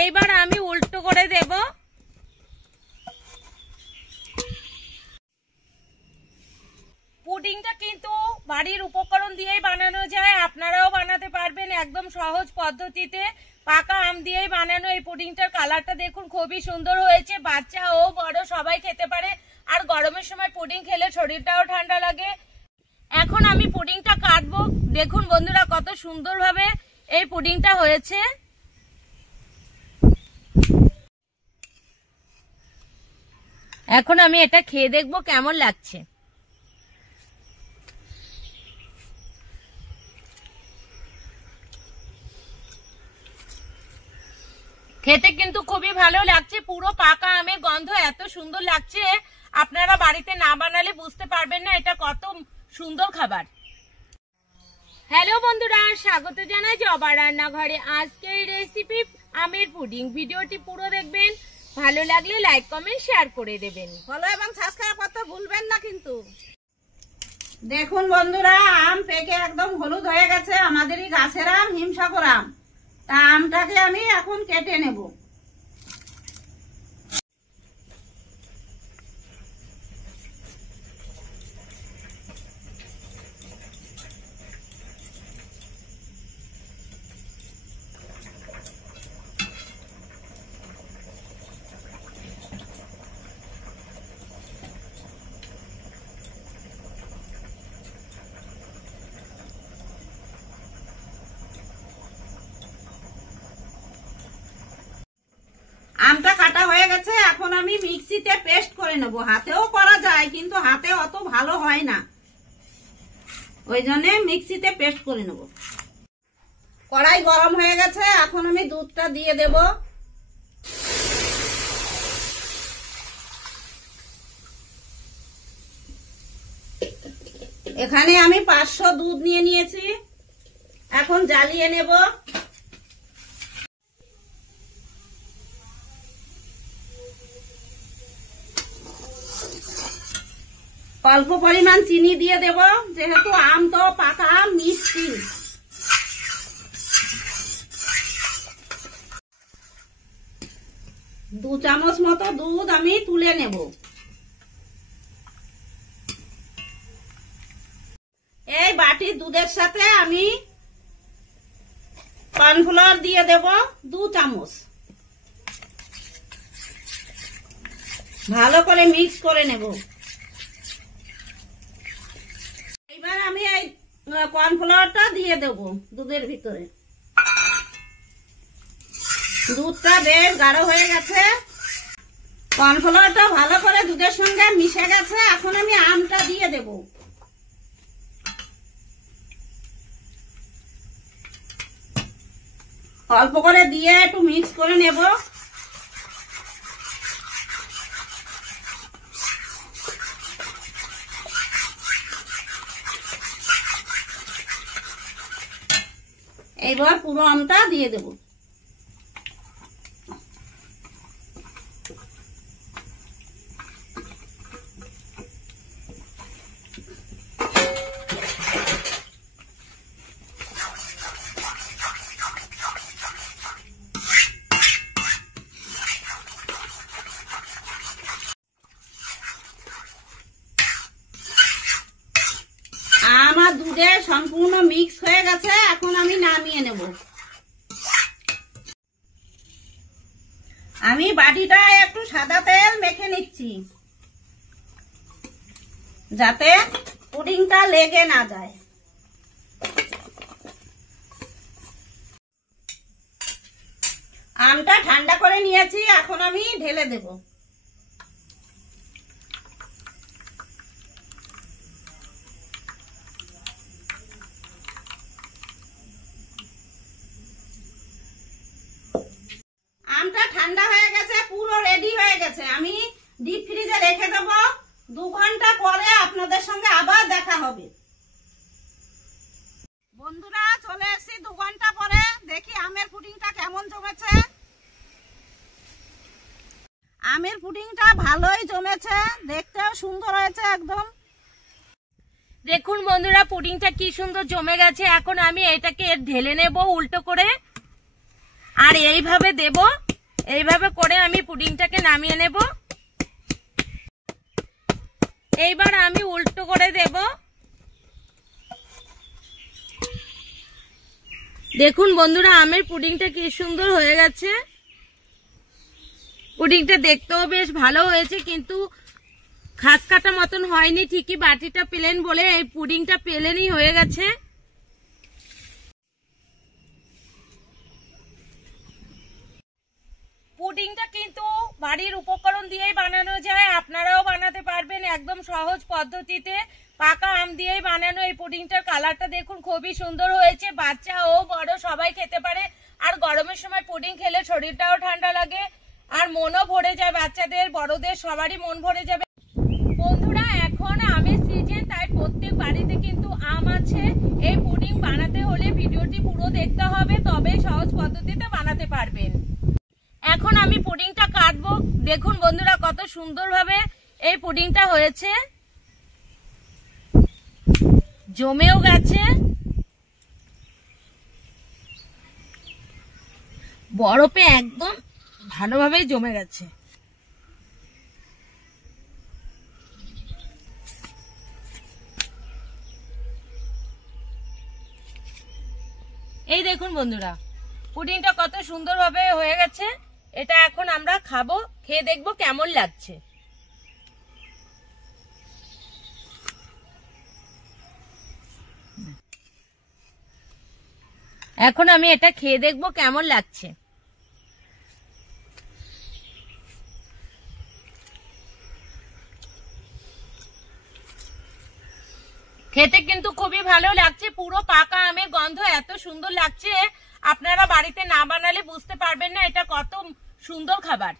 এইবার আমি উল্টো করে দেব। পুডিংটা কিন্তু বাড়ির উপকরণ দিয়েই বানানো যায়, আপনারাও বানাতে পারবেন একদম সহজ পদ্ধতিতে। পাকা আম দিয়েই বানানো এই পুডিংটার কালারটা দেখুন খুবই সুন্দর হয়েছে। বাচ্চা ও বড় সবাই খেতে পারে, আর গরমের সময় পুডিং খেলে শরীরটাও ঠান্ডা লাগে। এখন আমি পুডিংটা কাটবো। দেখুন বন্ধুরা কত সুন্দরভাবে এই পুডিংটা হয়েছে। এখন আমি এটা খেয়ে দেখবো কেমন লাগছে। খেতে কিন্তু খুবই ভালো লাগছে, পুরো পাকা আমের গন্ধ এত সুন্দর লাগছে, আপনারা বাড়িতে না বানালে বুঝতে পারবেন না এটা কত সুন্দর খাবার। হ্যালো বন্ধুরা, স্বাগত জানাই জবা রান্নাঘরে। আজকের রেসিপি আমের পুডিং। ভিডিওটি পুরো দেখবেন, ভালো লাগলে লাইক কমেন্ট শেয়ার করে দেবেন, ফলো এবং সাবস্ক্রাইব করতে ভুলবেন না কিন্তু। দেখুন বন্ধুরা, আম পেকে একদম হলুদ হয়ে গেছে, আমাদেরই গাছের আম, হিমসাগর আম। তা আমটাকে আমি এখন কেটে নেব। আমটা কাটা হয়ে গেছে, এখন আমি মিক্সিতে পেস্ট করে নেব। হাতেও করা যায় কিন্তু হাতে অত ভালো হয় না, ওই জন্য মিক্সিতে পেস্ট করে নেব। কড়াই গরম হয়ে গেছে, এখন আমি দুধটা দিয়ে দেব। এখানে আমি 500 দুধ নিয়ে নিয়েছি, এখন জ্বালিয়ে নেব। অল্প পরিমাণ চিনি দিয়ে দেব, যেহেতু আম তো পাকা আম, মিষ্টি। দু চামচ মতো দুধ আমি তুলে নেব। এই বাটির দুধের সাথে আমি কর্নফ্লাওয়ার দিয়ে দেব 2 চামচ। ভালো করে মিক্স করে নেব। এবার আমি এই কর্নফ্লাওয়ারটা দিয়ে দেব দুধের ভিতরে। দুধটা বেশ গাঢ় হয়ে গেছে, কর্নফ্লাওয়ারটা ভালো করে দুধের সঙ্গে মিশে গেছে। এখন আমি আমটা দিয়ে দেব। অল্প করে দিয়ে একটু মিক্স করে নেব। এইবার পুরো আমটা দিয়ে দেব। আমার দুধে সম্পূর্ণ মিক্স হয়ে গেছে, এখন আমি নামিয়ে নেব। আমি বাটিটা একটু সাদা তেল মেখে নিচ্ছি, যাতে পুডিংটা লেগে না যায়। আমটা ঠান্ডা করে নিয়েছি, এখন আমি ঢেলে দেব। আমটা ঠান্ডা হয়ে গেছে, পুরো রেডি হয়ে গেছে। আমি ডিপ ফ্রিজে রেখে দেব। 2 ঘন্টা পরে আপনাদের সঙ্গে আবার দেখা হবে। বন্ধুরা চলে এসেছি 2 ঘন্টা পরে, দেখি আমের পুডিংটা কেমন জমেছে। আমের পুডিংটা ভালোই জমেছে, দেখতেও সুন্দর হয়েছে একদম। দেখুন বন্ধুরা পুডিংটা কি সুন্দর জমে গেছে। এখন আমি এটাকে ঢেলে নেব উল্টো করে, আর এইভাবে দেব। এইভাবে করে আমি পুডিংটাকে নামিয়ে নেব। এইবার আমি উল্টো করে দেব। দেখুন বন্ধুরা, আমের পুডিংটা কি সুন্দর হয়ে গেছে। পুডিংটা দেখতেও বেশ ভালো হয়েছে, কিন্তু খাস কাটা মতন হয়নি। ঠিকই বাটিটা প্লেন বলে এই পুডিংটা প্লেনই হয়ে গেছে। পুডিংটা কিন্তু বাড়ির উপকরণ দিয়েই বানানো যায়, আপনারাও বানাতে পারবেন একদম সহজ পদ্ধতিতে। পাকা আম দিয়েই বানানো এই পুডিংটার কালারটা দেখুন খুবই সুন্দর হয়েছে। বাচ্চা ও বড় সবাই খেতে পারে। আর গরমের সময় পুডিং খেলে শরীরটাও ঠান্ডা লাগে আর মনও ভরে যায়, বাচ্চাদের বড়দের সবারই মন ভরে যাবে। বন্ধুরা, এখন আমের সিজন, তাই প্রত্যেক বাড়িতে কিন্তু আম আছে। এই পুডিং বানাতে হলে ভিডিওটি পুরো দেখতে হবে, তবে সহজ পদ্ধতিতে বানাতে পারবেন। এখন আমি পুডিংটা কাটবো। দেখুন বন্ধুরা, কত সুন্দরভাবে এই পুডিংটা হয়েছে, জমেও গেছে। বরফে একদম ভালোভাবে জমে গেছে। এই দেখুন বন্ধুরা, পুডিংটা কত সুন্দরভাবে হয়ে গেছে। এটা এখন আমরা খাবো, খেয়ে দেখবো কেমন লাগছে। এখন আমি এটা খেয়ে দেখবো কেমন লাগছে। খেতে কিন্তু খুবই ভালো লাগছে। পুরো পাকা আমের গন্ধ এত সুন্দর লাগছে, আপনারা বাড়িতে না বানালে বুঝতে পারবেন না এটা কত সুন্দর খাবার।